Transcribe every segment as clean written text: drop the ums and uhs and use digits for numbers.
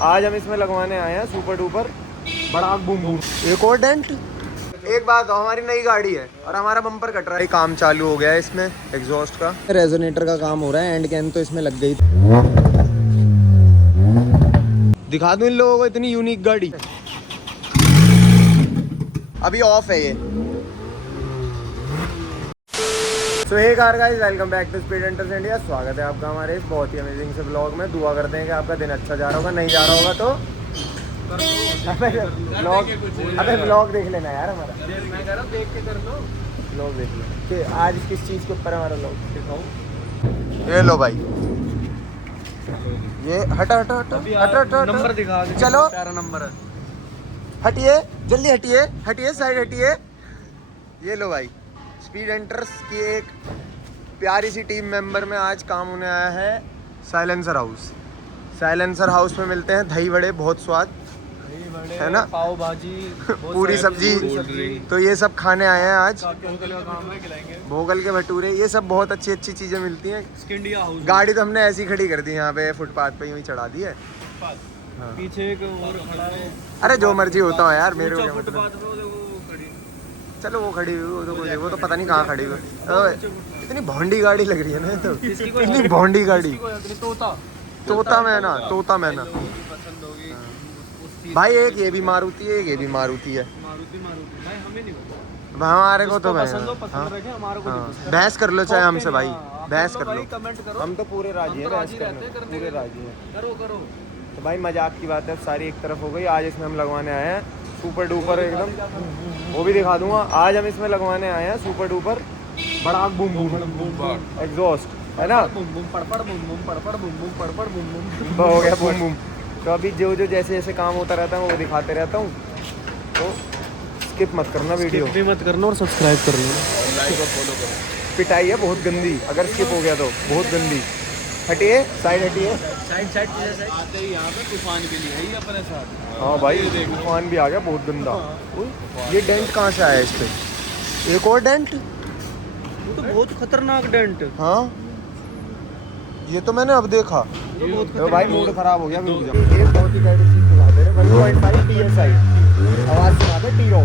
आज हम इसमें लगवाने आए हैं सुपर डुपर बड़ा बूम बूम। एक और डेंट। एक बात हमारी नई गाड़ी है और हमारा बम्पर कट रहा है। काम चालू हो गया है इसमें एग्जॉस्ट का, रेजोनेटर का काम हो रहा है। एंड कैन तो इसमें लग गई। दिखा दूं इन लोगों को इतनी यूनिक गाड़ी। अभी ऑफ है ये। So hey car guys, welcome back to speed hunters India. स्वागत है आपका हमारे इस बहुत ही अमेजिंग से ब्लॉग में। दुआ करते हैं कि आपका दिन अच्छा जा रहा होगा। नहीं जा रहा होगा तो ब्लॉग देख लेना यार हमारा। मैं कह रहा हूं देख के कर लो, ब्लॉग देख लो कि आज किस चीज़ के ऊपर हमारा ब्लॉग दिखाऊं। ये लो भाई, ये हटा नंबर दिखा दे। चलो प्यारा नंबर है। हटिए, जल्दी हटिए, हटिए साइड हटिए। ये लो भाई, स्पीड हंटर्स की एक प्यारी सी टीम मेंबर में आज काम होने आया है साइलेंसर हाउस। साइलेंसर हाउस में मिलते हैं दही बड़े, बहुत स्वाद है ना, पाव भाजी, पूरी सब्जी। तो ये सब खाने आए हैं आज। भोगल के भटूरे, ये सब बहुत अच्छी अच्छी चीज़ें मिलती हैं। स्किंडिया हाउस। गाड़ी तो हमने ऐसी खड़ी कर दी यहाँ पे फुटपाथ पे, यूँ ही चढ़ा दी है। हाँ। पीछे एक और खड़ा है। अरे जो मर्जी होता है यार, मेरे को क्या मतलब। फुटपाथ पे वो खड़ी। चलो वो खड़ी हुई, वो तो पता नहीं कहाँ खड़ी हुई। इतनी भोंडी गाड़ी लग रही है ना, तो इतनी भोंडी गाड़ी। तोता मैना, तोता मैना भाई। एक ये भी मारुति है, एक ये भी मारुति है। मारुति भाई हमें नहीं पता। हमारे को तो बहस कर लो चाहे हमसे भाई, बहस कर लो। कमेंट करो, हम तो पूरे राजी हैं, बहस करने पूरे राजी हैं। करो। तो भाई मजाक की बात है, सारी एक तरफ हो गई। आज इसमें हम लगवाने आए हैं सुपर डुपर एकदम, वो भी दिखा दूंगा। आज हम इसमें लगवाने आए हैं सुपर डुपर बड़ा बूम बूम एग्जॉस्ट, है ना। बूम बूम पड़पड़ बूम बूम पड़पड़ बूम बूम पड़पड़ बूम बूम हो गया बूम बूम। तो अभी जो जैसे जैसे काम होता रहता है वो दिखाते रहता हूँ, तो स्किप मत करना वीडियो, भी मत करना और सब्सक्राइब कर लेना, लाइक और फॉलो करो। पिटाई है बहुत गंदी, अगर स्किप हो गया तो बहुत गंदी। हटिए साइड, हटिए साइड आते ही यहाँ पे तूफान भी नहीं है ही अपने साथ। हाँ भाई, तूफान भी आ गया बहुत गंदा। ये डेंट कहाँ से आया इस पे? एक और डेंट। वो तो बहुत खतरनाक डेंट। हाँ ये तो मैंने अब देखा। तो भाई मूड खराब हो गया। ये बहुत ही बड़ी चीज दिखा दे रहे, 1.5 PSI आवाज सुना दे, टीरो।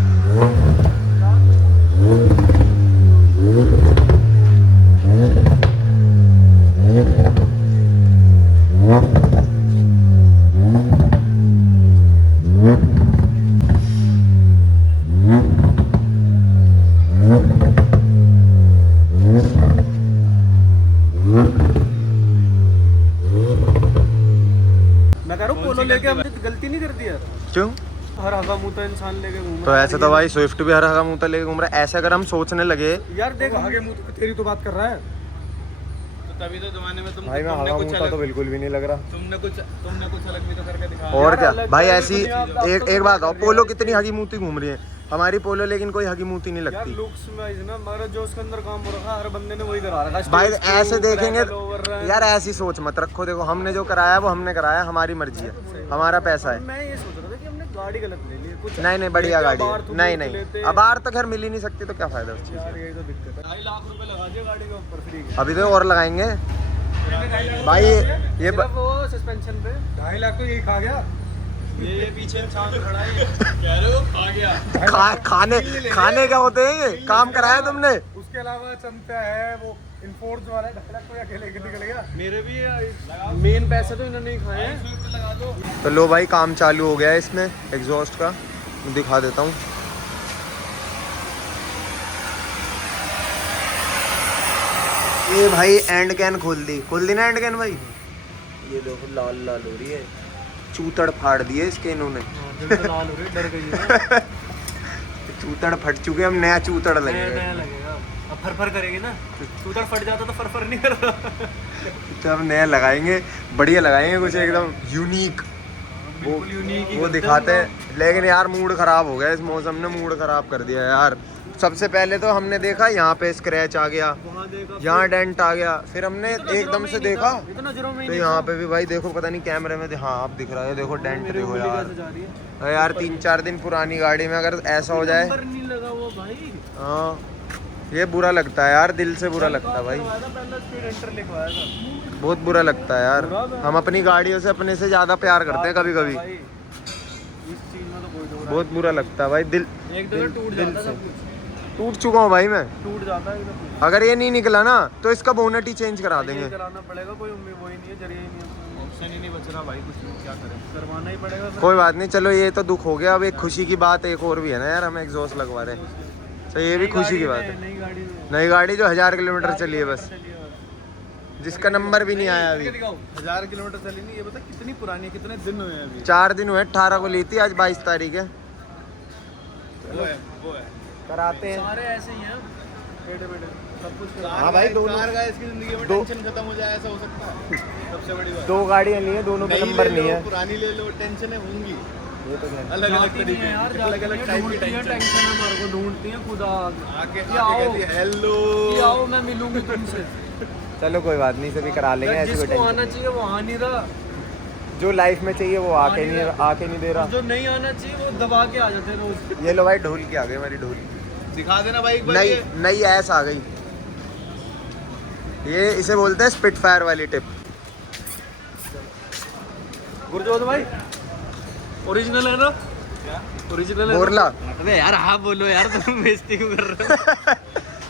मैं कह रहा हूँ पोलो लेके हमने गलती नहीं कर दी यार। क्यों? हर हगा मुंह इंसान लेके घूम तो ऐसे तो भाई स्विफ्ट भी हर हगा मुंह लेके घूम रहा है। ऐसे अगर हम सोचने लगे यार, देख आगे मुंह तेरी तो बात कर रहा है, तो तभी तो जमाने में तुम भाई मैं हगा मुंह तो बिल्कुल भी नहीं लग रहा। तुमने कुछ अलग भी तो करके दिखाया। और क्या भाई, ऐसी एक बात हो, पोलो कितनी हगी मूती घूम रही है हमारी पोलो, लेकिन कोई हगी मूती नहीं यार लगती लुक्स में ना, मगर जो उसके अंदर काम हो रखा है हर बंदे ने वही करा रखा है भाई। ऐसे देखेंगे यार, ऐसी सोच मत रखो। देखो हमने जो कराया है वो हमने कराया, हमारी मर्जी है, हमारा पैसा है। मैं ये सोच रहा था कि हमने गाड़ी गलत ले ली कुछ। नहीं बढ़िया गाड़ी है। नहीं अब आर तो खैर मिल ही नहीं सकती, तो क्या फायदा उस चीज यार यही तो दिक्कत है। 2.5 लाख रुपए लगा दिए गाड़ी के ऊपर फ्री के। अभी तो और लगाएंगे भाई। ये वो सस्पेंशन पे 2.5 लाख तो यही खा गया। ये पीछे इंसान खड़ा है, कह रहे हो खा गया। खाने क्या होते हैं, ये काम कराया तुमने। उसके अलावा चमचा है वो इनफोर्स वाला, 2.5 लाख तो अकेले निकल गया। मेरे भी मेन पैसे तो इन्होंने ही खाए हैं। लगा दो। तो लो भाई, काम चालू हो गया है इसमें एग्जॉस्ट का, मैं दिखा देता हूँ। ये भाई एंड कैन खोल दी ना एंड कैन भाई। ये देखो लाल लाल हो रही है, चूतड़ फाड़ दिए इसके इन्होंने। लाल हो रही, डर गई। चूतड़ फट चुके, हम नया चूतड़ लगेगा। नया लगेगा, अब फर करेगी ना। चूतड़ फट जाता तो फर नहीं कर रहा। तो हम नया लगाएंगे, बढ़िया लगाएंगे, कुछ एकदम यूनिक। वो दिखाते हैं। लेकिन यार मूड खराब हो गया, इस मौसम ने मूड खराब कर दिया यार। सबसे पहले तो हमने देखा यहाँ पे स्क्रैच आ गया, यहाँ डेंट आ गया, फिर हमने एकदम से देखा तो यहाँ पे भी भाई देखो, पता नहीं कैमरे में हाँ आप दिख रहा है, देखो डेंट देखो यार 3-4 दिन पुरानी गाड़ी में अगर ऐसा हो जाए। हाँ ये बुरा लगता है यार, दिल से बुरा लगता है भाई, पहले स्पीड एंटर लिखवाया था। बहुत बुरा लगता है यार। हम अपनी गाड़ियों से अपने से ज़्यादा प्यार करते हैं कभी कभी, भाई इस चीज में तो कोई दो बहुत बुरा लगता है भाई। दिल एक जगह टूट जाता है सब कुछ, टूट चुका हूँ भाई मैं। टूट जाता है एकदम। अगर ये नहीं निकला ना तो इसका बोनट ही चेंज करा देंगे। कराना पड़ेगा, कोई उम्मीद वही नहीं है, जरिया ही नहीं है, ऑप्शन ही नहीं बच रहा भाई, कुछ नहीं, क्या करें, करवाना ही पड़ेगा। कोई बात नहीं, चलो ये तो दुख हो गया। अब एक खुशी की बात एक और भी है ना यार, हम एग्जॉस्ट लगवा रहे हैं, तो ये भी खुशी की बात है। नई गाड़ी में, नई गाड़ी जो 1000 किलोमीटर चली है बस, जिसका नंबर भी नहीं आया अभी। 1000 किलोमीटर चली नहीं, ये बता कितनी पुरानी है, कितने दिन हुए हैं अभी? 4 दिन हुए, 18 को ली थी, आज 22 तारीख है। वो है कराते हैं सारे ऐसे ही हैं, बेटे बेटे सब कुछ। हाँ भाई, दोनों कार गाइस की जिंदगी में टेंशन खत्म हो जाए, ऐसा हो सकता है? सबसे बड़ी बात, 2 गाड़ियाँ ली हैं, दोनों पे नंबर नहीं है। पुरानी ले लो, टेंशन है होंगी, ये तो है। अलग अलग तरीके यार, अलग अलग टाइप की टेंशन है, हमारे को ढूंढती हैं खुदा आके हेलो, आओ मैं मिलूंगी तुमसे। चलो कोई बात नहीं, सभी करा लेंगे, ऐसी कोई जिसको टेंशन। आना चाहिए वो आ नहीं रहा, जो लाइफ में चाहिए वो आके नहीं दे रहा। जो नहीं आना चाहिए वो दबा के आ जाते हैं रोज। ये लो भाई, ढोल की आ गई हमारी ढोल, दिखा देना भाई एक बार। नई नई ऐस आ गई, ये इसे बोलते हैं स्पिट फायर वाली टिप। गुरजोत भाई ओरिजिनल है ना? ओरिजिनल है बोरला। अबे यार हाँ बोलो यार, तुम बेइज्जती क्यों कर रहे हो?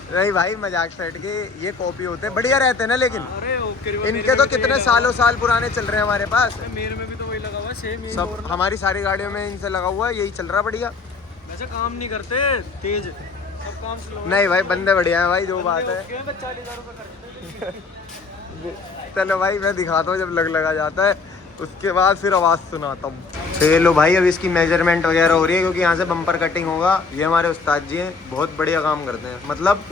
नहीं भाई, मजाक साइड के, ये कॉपी होते हैं, बढ़िया रहते हैं ना, लेकिन अरे ओके, इनके तो कितने सालों साल पुराने चल रहे हैं हमारे पास। मेरे में भी तो वही लगा हुआ है, सेम सब हमारी सारी गाड़ियों में इनसे लगा हुआ है, यही चल रहा है बढ़िया। वैसे काम नहीं करते तेज, सब काम स्लो। नहीं भाई, बंदे बढ़िया हैं भाई, जो बात है। 40,000 रुपये खर्च। चलो भाई, मैं दिखाता हूँ जब लगा जाता है, उसके बाद फिर आवाज़ सुनाता हूँ। तो ये लो भाई, अब इसकी मेजरमेंट वगैरह हो रही है, क्योंकि यहाँ से बम्पर कटिंग होगा। ये हमारे उस्ताद जी हैं, बहुत बढ़िया काम करते हैं, मतलब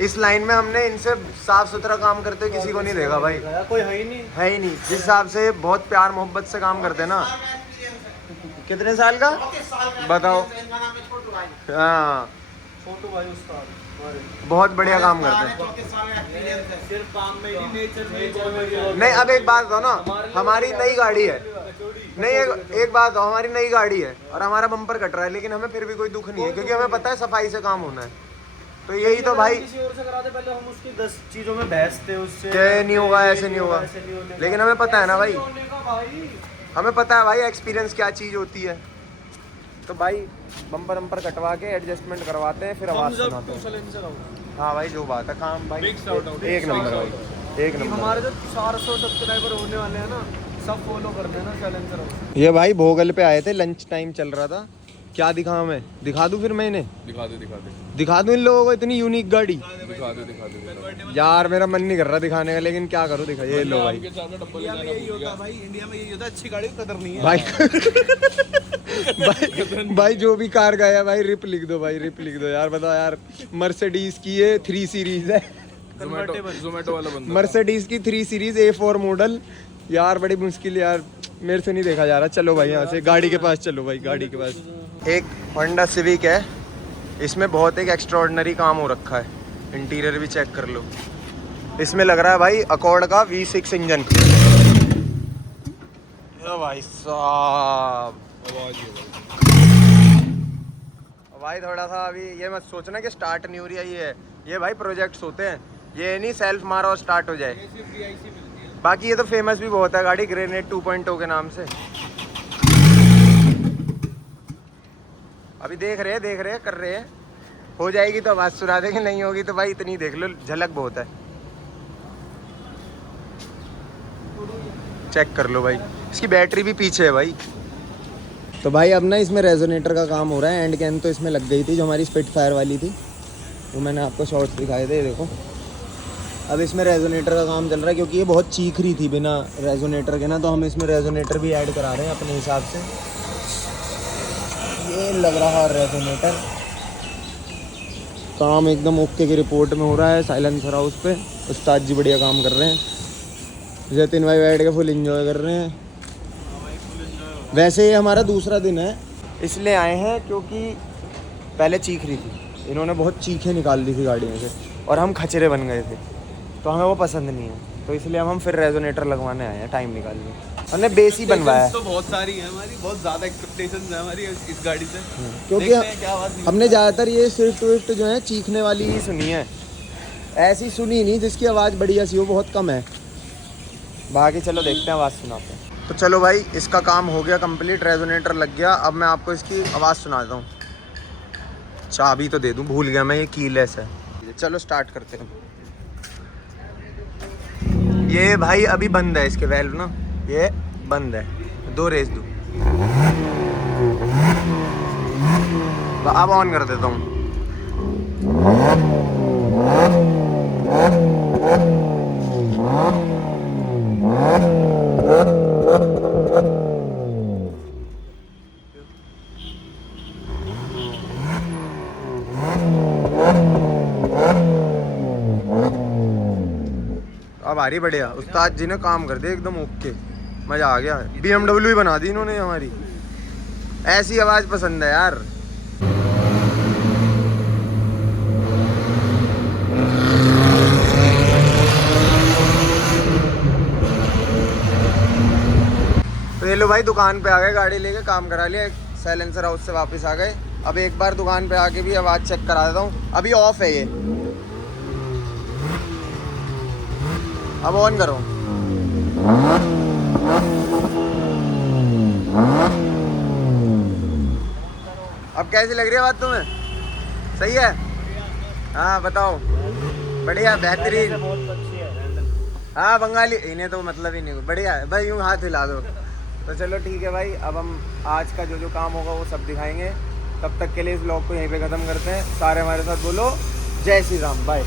इस लाइन में हमने इनसे साफ सुथरा काम करते हुए किसी को नहीं देखा भाई, कोई है ही नहीं, है ही नहीं। जिस हिसाब से बहुत प्यार मोहब्बत से काम करते हैं ना। कितने साल का बताओ? हाँ, छोटू भाई उस्ताद बहुत बढ़िया काम करते हैं। सिर्फ काम में ही, नेचर में। नहीं, अब एक बात बताओ ना, हमारी नई गाड़ी है, नहीं एक बात बताओ, हमारी नई गाड़ी है और हमारा बम्पर कट रहा है, लेकिन हमें फिर भी कोई दुख नहीं है, क्योंकि हमें पता है सफाई से काम होना है। तो यही तो भाई, किसी और से कराते पहले हम उसकी 10 चीजों में बहसते, उससे ये नहीं होगा, ऐसे नहीं होगा, लेकिन हमें पता है ना भाई, हमें पता है भाई एक्सपीरियंस क्या चीज़ होती है। तो भाई बम्पर कटवा के एडजस्टमेंट करवाते हैं, फिर आवाज़ सुनाते हैं। हाँ भाई, जो बात है, काम भाई एक नंबर भाई, एक नंबर। हमारे जो 400 सब्सक्राइबर होने वाले हैं ना, सब फॉलो कर देना चैलेंजर। ये भाई भोगल पे आए थे, लंच टाइम चल रहा था। क्या दिखाऊं मैं? दिखा दूं फिर? मैंने दिखा दूं इन लोगों को इतनी यूनिक गाड़ी? दिखा दो यार, मेरा मन नहीं कर रहा दिखाने का, लेकिन क्या करूं, दिखा। ये लो भाई, इंडिया में यही होता है भाई, इंडिया में यही होता है, अच्छी गाड़ी की कदर नहीं है भाई। भाई जो भी कार गया भाई, रिप लिख दो भाई, रिप लिख दो यार। बताओ यार, मर्सिडीज की ये 3 सीरीज है, जोमेटो वाला बंदा, मर्सिडीज की 3 सीरीज A4 मॉडल यार, बड़ी मुश्किल यार, मेरे से नहीं देखा जा रहा। चलो भाई, यहाँ से गाड़ी के पास चलो भाई, गाड़ी के पास। एक होंडा सिविक है, इसमें बहुत एक एक्स्ट्राऑर्डिनरी काम हो रखा है, इंटीरियर भी चेक कर लो। इसमें लग रहा है भाई अकॉर्ड का V6 इंजन। भाई साहब, भाई थोड़ा सा अभी ये मत सोचना कि स्टार्ट नहीं हो रही है, ये भाई प्रोजेक्ट्स होते हैं, ये नहीं सेल्फ मारा और स्टार्ट हो जाए। बाकी ये तो फेमस भी बहुत है गाड़ी, ग्रेनेड 2.0 के नाम से। अभी देख रहे हैं, कर रहे हैं, हो जाएगी तो आवाज़ सुना देंगे, नहीं होगी तो भाई इतनी देख लो, झलक बहुत है। चेक कर लो भाई, इसकी बैटरी भी पीछे है भाई। तो भाई अब ना इसमें रेजोनेटर का काम हो रहा है, एंड कैन तो इसमें लग गई थी, जो हमारी स्पिट फायर वाली थी, वो मैंने आपको शॉर्ट्स दिखाए थे, देखो। अब इसमें रेजोनेटर का काम चल रहा है, क्योंकि ये बहुत चीख रही थी बिना रेजोनेटर के ना, तो हम इसमें रेजोनेटर भी ऐड करा रहे हैं अपने हिसाब से। ये लग रहा है रेजोनेटर, काम एकदम ओके की रिपोर्ट में हो रहा है। साइलेंसर हाउस पे उस्ताद जी बढ़िया काम कर रहे हैं, जतिन भाई बैठ के फुल एंजॉय कर रहे हैं। वैसे ये हमारा दूसरा दिन है, इसलिए आए हैं क्योंकि पहले चीख रही थी, इन्होंने बहुत चीखें निकाल दी थी गाड़ियों से, और हम खचरे बन गए थे, तो हमें वो पसंद नहीं है, तो इसलिए हम फिर रेजोनेटर लगवाने आए हैं, टाइम निकाल लिया। हमने बेस ही बनवाया है, तो बहुत सारी है हमारी, बहुत ज़्यादा एक्सपेक्टेशंस है हमारी इस गाड़ी से, क्योंकि हमने ज़्यादातर ये स्विफ्ट विफ्ट जो है चीखने वाली ही सुनी है, ऐसी सुनी नहीं जिसकी आवाज़ बढ़िया सी हो, बहुत कम है। बाकी चलो देखते हैं, आवाज़ सुनाते हैं। तो चलो भाई, इसका काम हो गया कंप्लीट, रेजोनेटर लग गया। अब मैं आपको इसकी आवाज़ सुनाता हूँ। चाबी तो दे दूँ, भूल गया मैं, ये कीलेस है। चलो स्टार्ट करते हैं। ये भाई अभी बंद है, इसके वैल्व ना ये बंद है। 2 रेस दूँ, अब ऑन कर देता हूँ। अब आ रही बढ़िया। उस्ताद जी ने काम कर दिया एकदम ओके, मज़ा आ गया। BMW ही बना दी इन्होंने हमारी। ऐसी आवाज़ पसंद है यार। तो ये लो भाई, दुकान पे आ गए, गाड़ी लेके काम करा लिया, साइलेंसर हाउस से वापस आ गए। अब एक बार दुकान पे आके भी आवाज़ चेक करा देता हूँ। अभी ऑफ है ये, अब ऑन करो। अब कैसी लग रही है बात तुम्हें? सही है? हाँ बताओ। बढ़िया, बेहतरीन। हाँ बंगाली, इन्हें तो मतलब ही नहीं। बढ़िया है भाई, यूँ हाथ हिला दो। तो चलो ठीक है भाई, अब हम आज का जो काम होगा वो सब दिखाएंगे। तब तक के लिए इस व्लॉग को यहीं पे ख़त्म करते हैं। सारे हमारे साथ बोलो जय श्री राम, बाय।